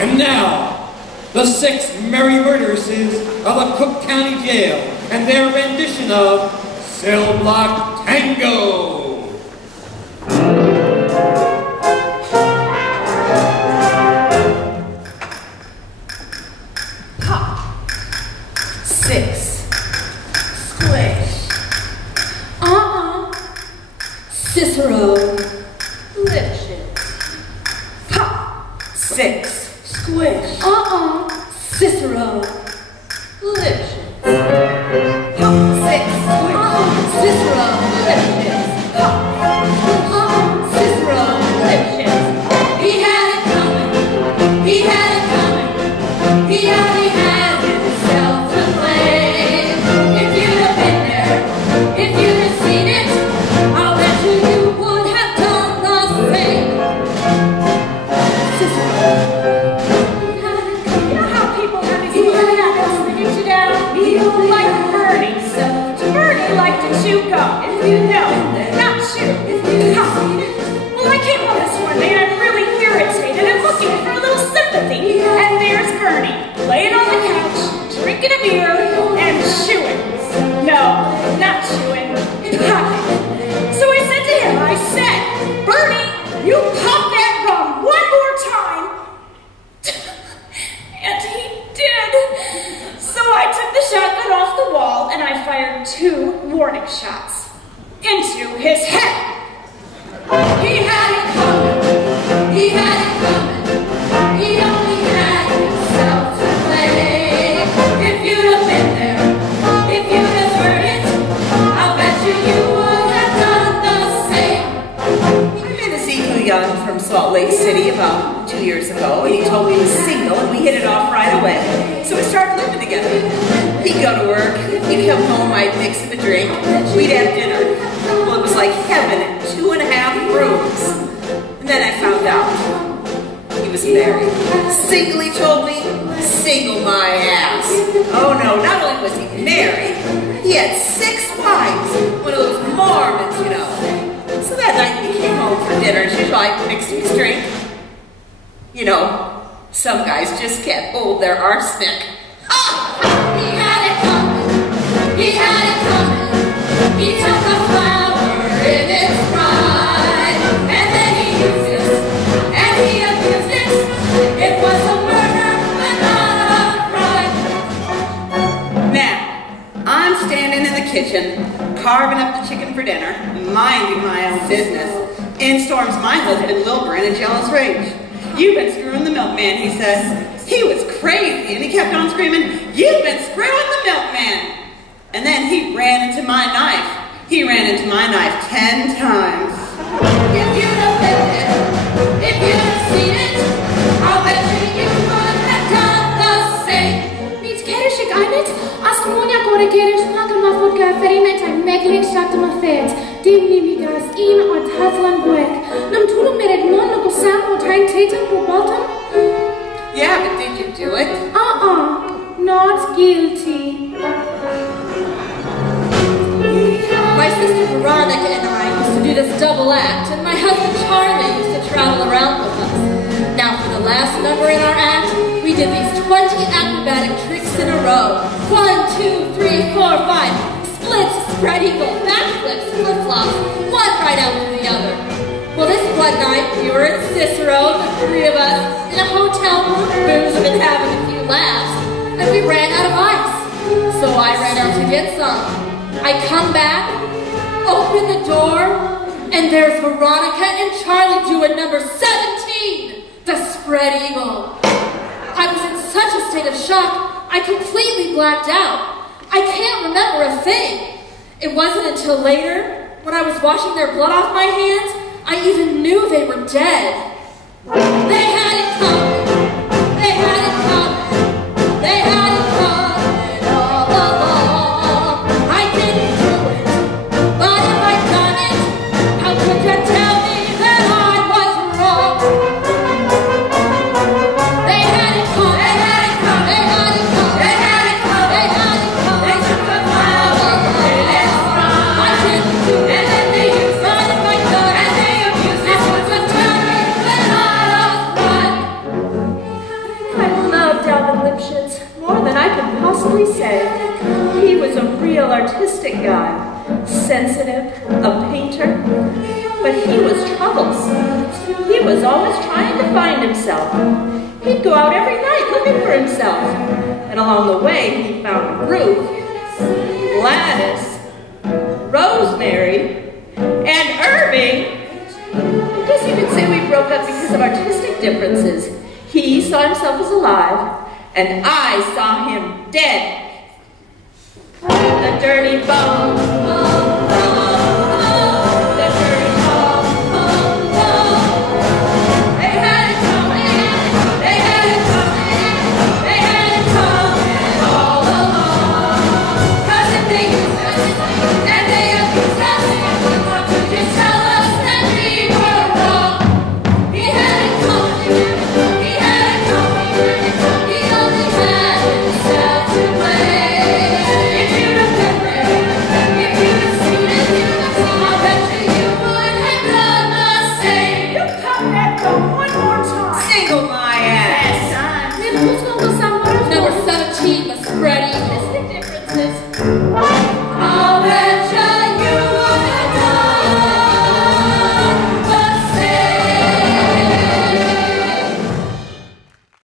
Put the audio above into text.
And now, the 6 merry murderesses of the Cook County Jail and their rendition of Cell Block Tango. Pop. 6. Squish. Cicero. Lipshits. Pop. 6. Squish. Cicero. Lipshits. Pop. 6. Squish. Cicero. Lipshits. Pop. Cicero. Lipshits. He had it coming. He had it coming. He only had himself to blame. If you'd have been there, if you'd have seen it, I'll bet you would have done the same. Cicero. You know how people have these little habits that get you down? Like Bernie. Bernie liked to chew gum. No, not chew. Well, I came home this one day and I'm really irritated and looking for a little sympathy. And there's Bernie, laying on the couch, drinking a beer, and chewing. No, not chewing. Popping. So I said to him, I said, Bernie, you pop that gum one more time. And he did. So I took the shotgun off the wall and I fired 2 warning shots into his head. He had it coming. He had it coming. He only had himself to blame. If you'd have been there, if you'd have heard it, I'll bet you would have done the same. I met Ezekiel Young from Salt Lake City about 2 years ago, and he told me he was single, and we hit it off right away. So we started living together. He'd go to work, he'd come home, I'd mix him a drink, we'd have dinner. Well, it was like heaven in 2.5 rooms. And then I found out he was married. Single, he told me, single my ass. Oh no, not only was he married, he had 6 wives, one of those Mormons, you know. So that night he came home for dinner, as usual, I mixed him his drink. You know, some guys just can't hold their arsenic. He had it coming. He had it coming. He took a flower in its pride, and then he used it, and he abused it. It was a murder, but not a crime. Now, I'm standing in the kitchen, carving up the chicken for dinner, minding my own business. In storms my husband Wilbur in a jealous rage. You've been screwing the milkman, he says. He was crazy, and he kept on screaming, you've been screwing the milkman. And then he ran into my knife. He ran into my knife 10 times. If you'd have been there, if you'd have seen it, I'll bet you would have done the same. Mieć kiedyś gajnet, a skumunia gore kiedyś nagle ma fotka ferinet a meglik shatam a fet. Dimni migas in or tazlan work. Nam tulu mered mon no sam or time tatum for bottom. Yeah, but did you do it? Not guilty. My sister Veronica and I used to do this double act, and my husband Charlie used to travel around with us. Now for the last number in our act, we did these 20 acrobatic tricks in a row. 1, 2, 3, 4, 5. Splits, spread eagle, backflips, flip-flops, one right after the other. Well, this one night, we were at Cicero, the 3 of us, in a hotel room, boozing and having a few laughs, and we ran out of ice. So I ran out to get some. I come back, open the door, and there's Veronica and Charlie doing number 17, the spread eagle. I was in such a state of shock, I completely blacked out. I can't remember a thing. It wasn't until later, when I was washing their blood off my hands, I even knew they were dead. They had it coming. They had it coming. They had it coming all along. I didn't do it, but if I'd done it, how could you tell me that I was wrong? They had it coming. They had it coming. They had it coming. They had it coming. They had it coming. They took a flower in its pride. I didn't do it, and then they used it, but if I could, and they abused it. This was a turn, but not a possibly say he was a real artistic guy, sensitive, a painter, but he was troubles. He was always trying to find himself. He'd go out every night looking for himself, and along the way he found Ruth, Gladys, Rosemary, and Irving. I guess you could say we broke up because of artistic differences. He saw himself as alive, and I saw him dead. The dirty bone